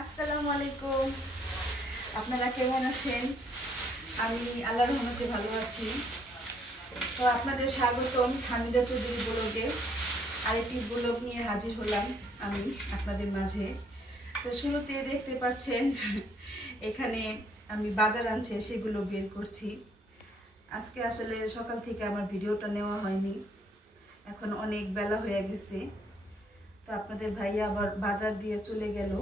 আসসালামু আলাইকুম। আপনারা কেমন আছেন? আমি আল্লাহর রহমতে ভালো আছি। তো আপনাদের স্বাগতম হামিদা চৌধুরী ব্লগে। আরেকটি ব্লগ নিয়ে হাজির হলাম আমি আপনাদের মাঝে। তো শুরুতে দেখতে পাচ্ছেন এখানে আমি বাজার আনছে সেগুলো বের করছি। আজকে আসলে সকাল থেকে আমার ভিডিওটা নেওয়া হয়নি, এখন অনেক বেলা হয়ে গেছে। তো আপনাদের ভাইয়া আবার বাজার দিয়ে চলে গেল।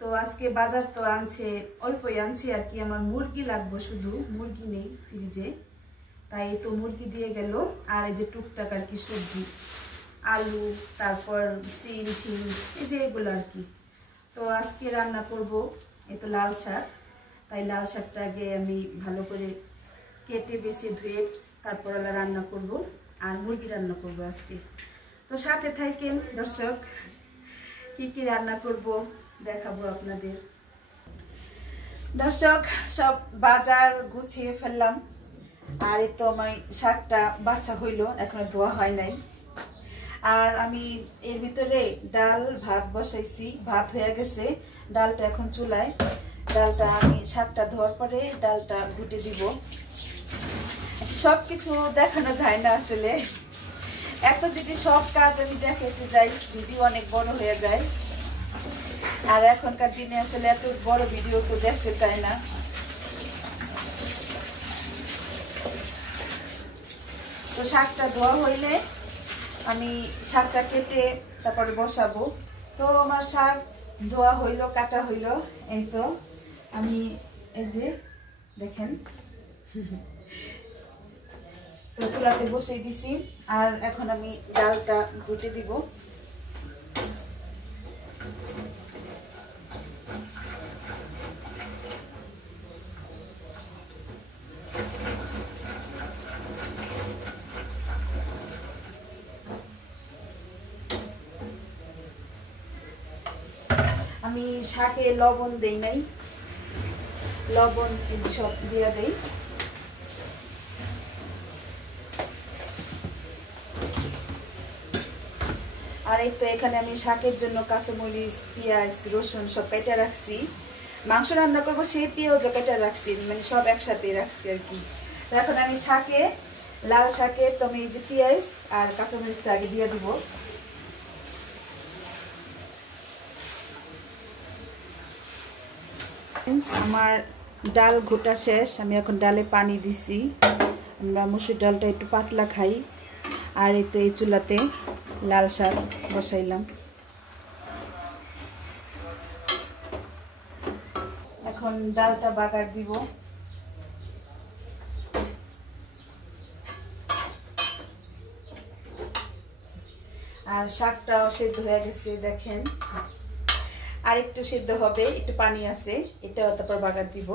তো আজকে বাজার তো আনছে, অল্পই আনছে আর কি। আমার মুরগি লাগবে, শুধু মুরগি নেই ফ্রিজে, তাই তো মুরগি দিয়ে গেল। আর এই যে টুকটাক আর কি সবজি, আলু, তারপর সিম টিম, এই যে এগুলো আর কি। তো আজকে রান্না করব এই তো লাল শাক। তাই লাল শাকটা আগে আমি ভালো করে কেটে বেছে ধুয়ে তারপর রান্না করব, আর মুরগি রান্না করব আজকে। তো সাথে থাকেন দর্শক, কি কি রান্না করব দেখাবো আপনাদের। দর্শক, সব বাজার গুছিয়ে ফেললাম। আর এই তো আমার শাকটা বাছা হইলো, এখনো ধোয়া হয় নাই। আর আমি এর ভিতরে ডাল ভাত বসাইছি, ভাত হয়ে গেছে, ডালটা এখন চুলায়। ডালটা আমি শাকটা ধোয়ার পরে ডালটা ঘুটে দিব। সবকিছু দেখানো যায় না আসলে, এত যদি সব কাজ আমি দেখাতে যাই ভিডিও অনেক বড় হয়ে যায়। আর এখনকার দিনে আসলে এত বড় ভিডিও কেউ দেখতে চায় না। তো শাকটা ধোয়া হইলে আমি শাকটা কেটে তারপরে বসাবো। তো আমার শাক ধোয়া হইলো, কাটা হইলো, এই তো আমি এই যে দেখেন তো চুলাতে বসিয়ে দিছি। আর এখন আমি ডালটা ঘুটে দিব। আমি শাকে লবণ দেই নাই, লবণ সব দিয়ে দেই। আর এই তো এখানে আমি শাকের জন্য কাঁচামরিচ, পেঁয়াজ, রসুন সব কেটে রাখছি। মাংস রান্না করবো সেই পেঁয়াজও কেটে রাখছি, মানে সব একসাথে রাখছি আর কি। এখন আমি শাকে, লাল শাকে তো আমি এই যে পেঁয়াজ আর কাঁচামরিচটা আগে দিয়ে দিব। আমার ডাল ঘোটা শেষ, আমি এখন ডালে পানি দিছি। আমরা মসুর ডালটা একটু পাতলা খাই। আর এই তো এই চুলাতে লাল শাক বসাইলাম। এখন ডালটা বাগার দিব। আর শাকটাও সেদ্ধ হয়ে গেছে দেখেন, আর একটু সেদ্ধ হবে, একটু পানি আছে, এটাও তারপর বাগার দিব।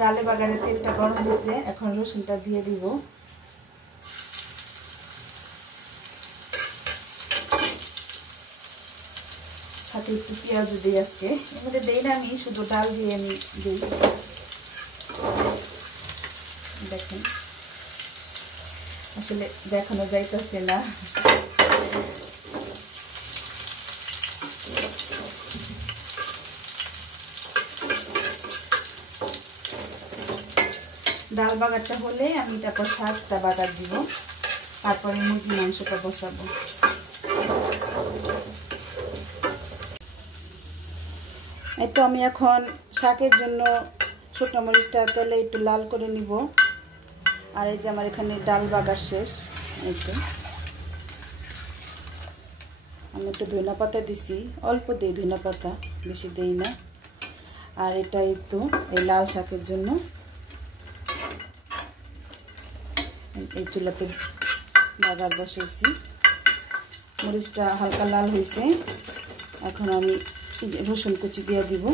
ডালে বাগারে তেলটা গরম হয়েছে, এখন রসুনটা দিয়ে দিব। সাথে একটু পেঁয়াজও দিই আজকে, এর মধ্যে দেই না, আমি শুধু ডাল দিয়ে আমি দিই। দেখেন আসলে দেখানো যাইতেছে না। ডাল বাগারটা হলে আমি তারপর শাকটা বাগার দিব, তারপরে মুরগি মাংসটা বসাবো। এই তো আমি এখন শাকের জন্য শুকনো মরিচটা তেলে একটু লাল করে নিব। আর এই যে আমার এখানে ডাল বাগার শেষ। এই তো আমি একটু ধনিয়া পাতা দিছি, অল্প দিই ধনিয়া পাতা, বেশি দেই না। আর এটা একটু এই লাল শাকের জন্য এই চুলাতে বাগার বসেছি। মরিচটা হালকা লাল হয়েছে, এখন আমি রসুন কুচি দিয়ে দিব।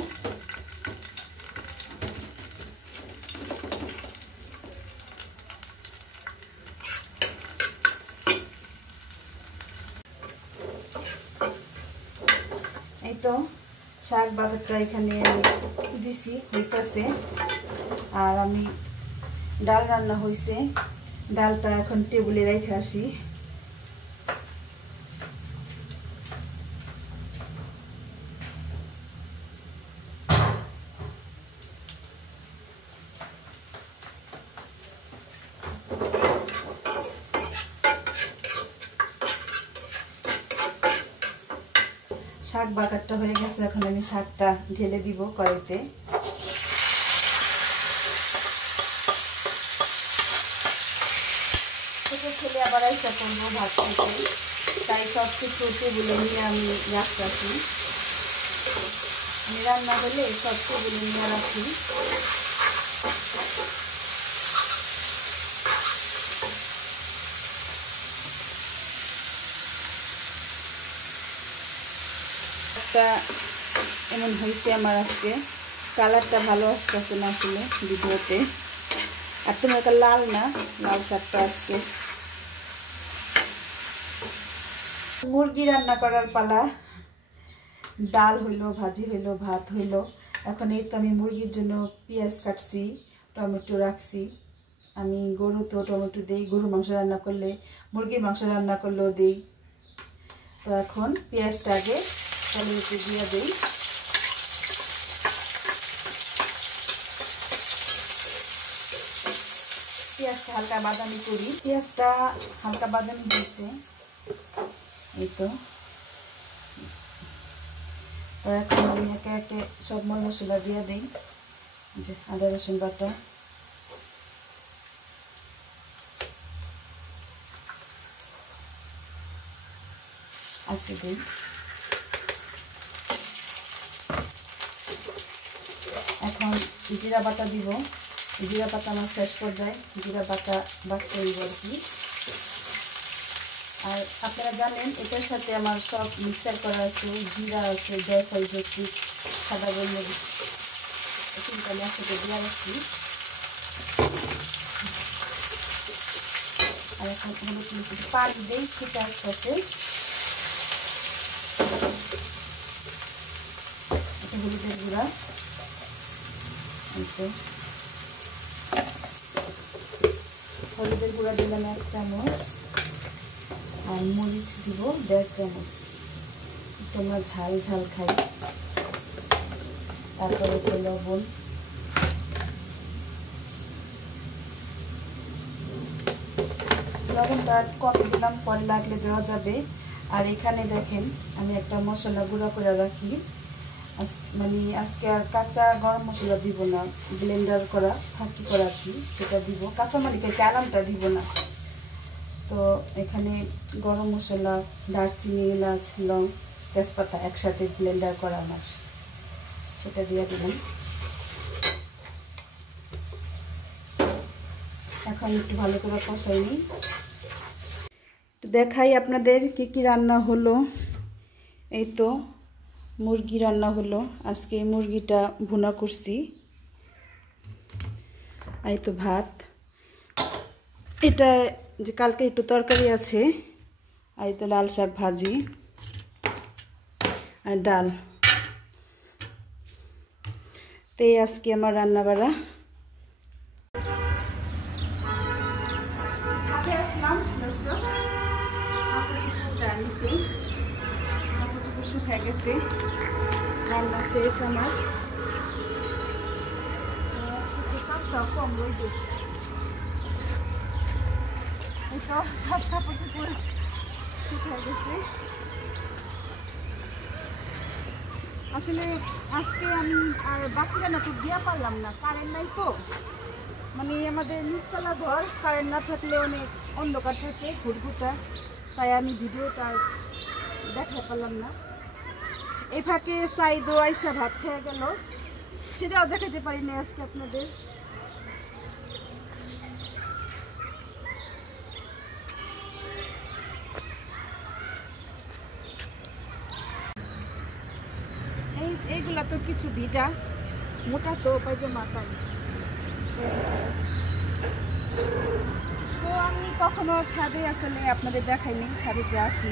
এই তো শাক বাগারটা এখানে দিছি হইতাছে, আর আমি ডাল রান্না হয়েছে, ডালটা এখন টেবিলে রেখে আসি। শাক বাগারটা হয়ে গেছে, এখন আমি শাকটা ঢেলে দিব কড়াইতে। ছোট ছেলে আবার আইসা করবো ভাত খেতে, তাই সব কিছু টেবিলে নিয়ে আমি রাখতেছি। আমি রান্না হলে সব টেবিলে নিয়ে রাখি। এমন হয়েছে আমার আজকে, কালারটা ভালো আসতেছে না আসলে ভিডিওতে, আর তোমার লাল না, লাল শাকটা আজকে। মুরগি রান্না করার পালা, ডাল হইলো, ভাজি হইলো, ভাত হইলো। এখন এই তো আমি মুরগির জন্য পেঁয়াজ কাটছি, টমেটো রাখছি। আমি গরু তো টমেটো দিই, গরুর মাংস রান্না করলে, মুরগির মাংস রান্না করলেও দিই। তো এখন পেঁয়াজটা আগে টমেটো দিয়ে দিই। পেঁয়াজটা হালকা বাদামি করি, পেঁয়াজটা হালকা বাদামি দিয়েছে। এই তো এখন আমি একে একে সব মশলা দিয়ে দিই। যে আদা রসুন বাটা, একটু দিই। এখন জিরা বাটা দিব, জিরা বাটা আমার শেষ পর্যায়ে, জিরা বাটা বাটতে দিব আর কি। আর আপনারা জানেন এটার সাথে আমার সব মিক্সচার করা আছে, জিরা আছে, জয়ফল, জৈত্রী, সাদা গোলমরিচ, এখানটা আমি একসাথে দিয়ে রাখছি। আর এখন পানি দিই ছিটে আসতেছে। এটা হলুদের গুঁড়া, হলুদের গুঁড়া দিলাম 1 চামচ, আর মরিচ দিব 1.5 চামচ। তোমরা ঝাল ঝাল খাই। তারপরে একটু লবণ, লবণটা কম দিলাম, পরে লাগলে দেওয়া যাবে। আর এখানে দেখেন আমি একটা মশলা গুঁড়া করে রাখি, মানে আজকে আর কাঁচা গরম মশলা দিব না, ব্লেন্ডার করা ফাঁকি করা কি সেটা দিব, কাঁচা মালিকে আলামটা দিব না। তো এখানে গরম মশলা, দারচিনি, এলাচ, লং, তেজপাতা একসাথে ব্লেন্ডার করা আমার, সেটা দিয়ে দিলাম। এখন একটু ভালো করে কষাই নিই। দেখাই আপনাদের কি কি রান্না হলো। এই তো মুরগি রান্না হলো, আজকে মুরগিটা ভুনা করছি। এই তো ভাত, এটা যে কালকে একটু তরকারি আছে, এই তো লাল শাক ভাজি আর ডাল। তো আজকে আমার রান্না বাড়া। ছাদে আসলাম দর্শক, কাপড় চোপড়টা নিতে, কাপড় চোপড় শুকিয়ে গেছে, রান্না শেষ আমার। কম রইবে, এই তো সব কাপড় চোপড় শুকিয়ে গেছে। আসলে আজকে আমি আর বাকি রান্না তো দিয়া পারলাম না, কারেন্ট নাই তো, মানে আমাদের নিচতলা ঘর, কারেন্ট না থাকলে অনেক অন্ধকার থাকে ঘুরঘুরটা, তাই আমি ভিডিওটা দেখাতে পারলাম না। এই ফাঁকে সাইদো আইসা ভাত খেয়ে গেল, সেটাও দেখাতে পারিনি আজকে আপনাদের। এইগুলা তো কিছু ভিজা, মোটা তো পায়জামা তাই। তো আমি কখনো ছাদে আসলে আপনাদের দেখাইনি, ছাদে যে আসি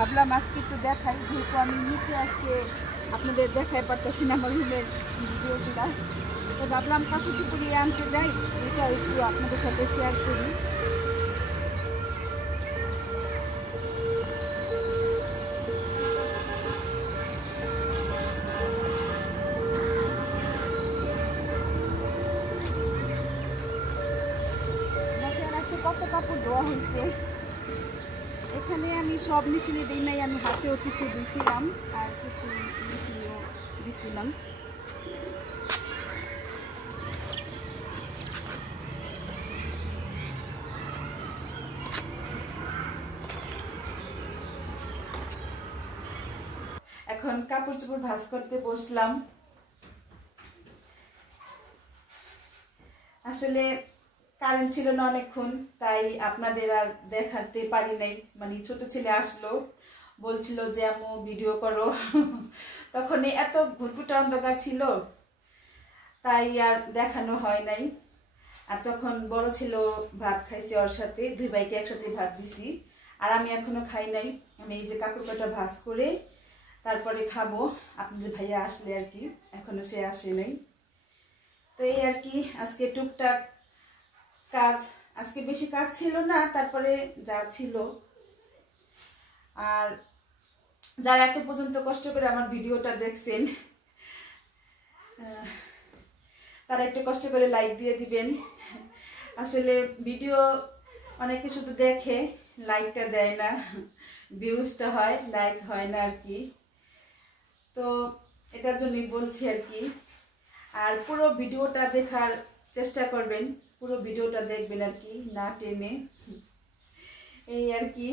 ভাবলাম আজকে একটু দেখাই, যেহেতু আমি নিচে আজকে আপনাদের দেখাই পারতেছি না আমার রুমের ভিডিওগুলা, তো ভাবলাম কাপড় চুপড়ি আনতে যাই, এটা একটু আপনাদের সাথে শেয়ার করি। দেখেন আজকে কত কাপড় ধোয়া হয়েছে। এখানে আমি সব মেশিনে দিই নাই, আমি হাতেও কিছু দিয়েছিলাম আর কিছু মেশিনেও দিয়েছিলাম। এখন কাপড় চোপড় ভাঁজ করতে বসলাম। আসলে কারেন্ট ছিল না অনেকক্ষণ, তাই আপনাদের আর দেখাতে পারি নাই। মানে ছোট ছেলে আসলো, বলছিল যে আম্মু ভিডিও করো তখন এত ঘুরঘুটে অন্ধকার ছিল, তাই আর দেখানো হয় নাই। আর তখন বড় ছিল ভাত খাইছে, ওর সাথে দুই ভাইকে একসাথে ভাত দিছি, আর আমি এখনো খাই নাই। আমি এই যে কাপড় কটা ভাঁজ করে তারপরে খাবো, আপনাদের ভাইয়া আসলে আর কি, এখনো সে আসে নাই। তো এই আর কি আজকে টুকটাক কাজ, আজকে বেশি কাজ ছিল না, তারপরে যা ছিল। আর যারা এত পর্যন্ত কষ্ট করে আমার ভিডিওটা দেখছেন, তারা একটু কষ্ট করে লাইক দিয়ে দিবেন। আসলে ভিডিও অনেকে শুধু দেখে, লাইকটা দেয় না, ভিউজটা হয়, লাইক হয় না আর কি। তো এটার জন্যই বলছি আর কি। আর পুরো ভিডিওটা দেখার চেষ্টা করবেন, পুরো ভিডিওটা দেখবেন আর কি, না টেনে। এই আর কি।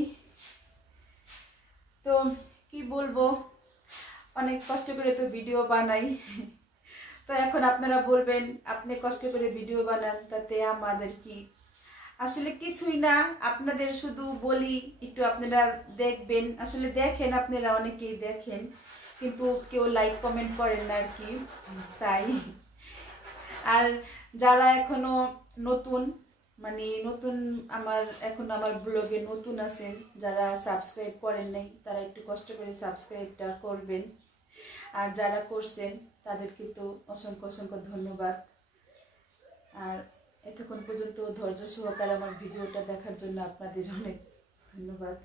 তো কি বলবো, অনেক কষ্ট করে তো ভিডিও বানাই। তো এখন আপনারা বলবেন আপনি কষ্ট করে ভিডিও বানান, তাতে আমাদের কি? আসলে কিছুই না, আপনাদের শুধু বলি একটু আপনারা দেখবেন। আসলে দেখেন, আপনারা অনেকেই দেখেন, কিন্তু কেউ লাইক কমেন্ট করেন না আর কি, তাই। আর যারা এখনো নতুন, মানে নতুন আমার ব্লগে নতুন আছেন, যারা সাবস্ক্রাইব করেন নাই, তারা একটু কষ্ট করে সাবস্ক্রাইবটা করবেন। আর যারা করছেন তাদেরকে তো অসংখ্য অসংখ্য ধন্যবাদ। আর এতক্ষণ পর্যন্ত ধৈর্য সহকারে আমার ভিডিওটা দেখার জন্য আপনাদের অনেক ধন্যবাদ।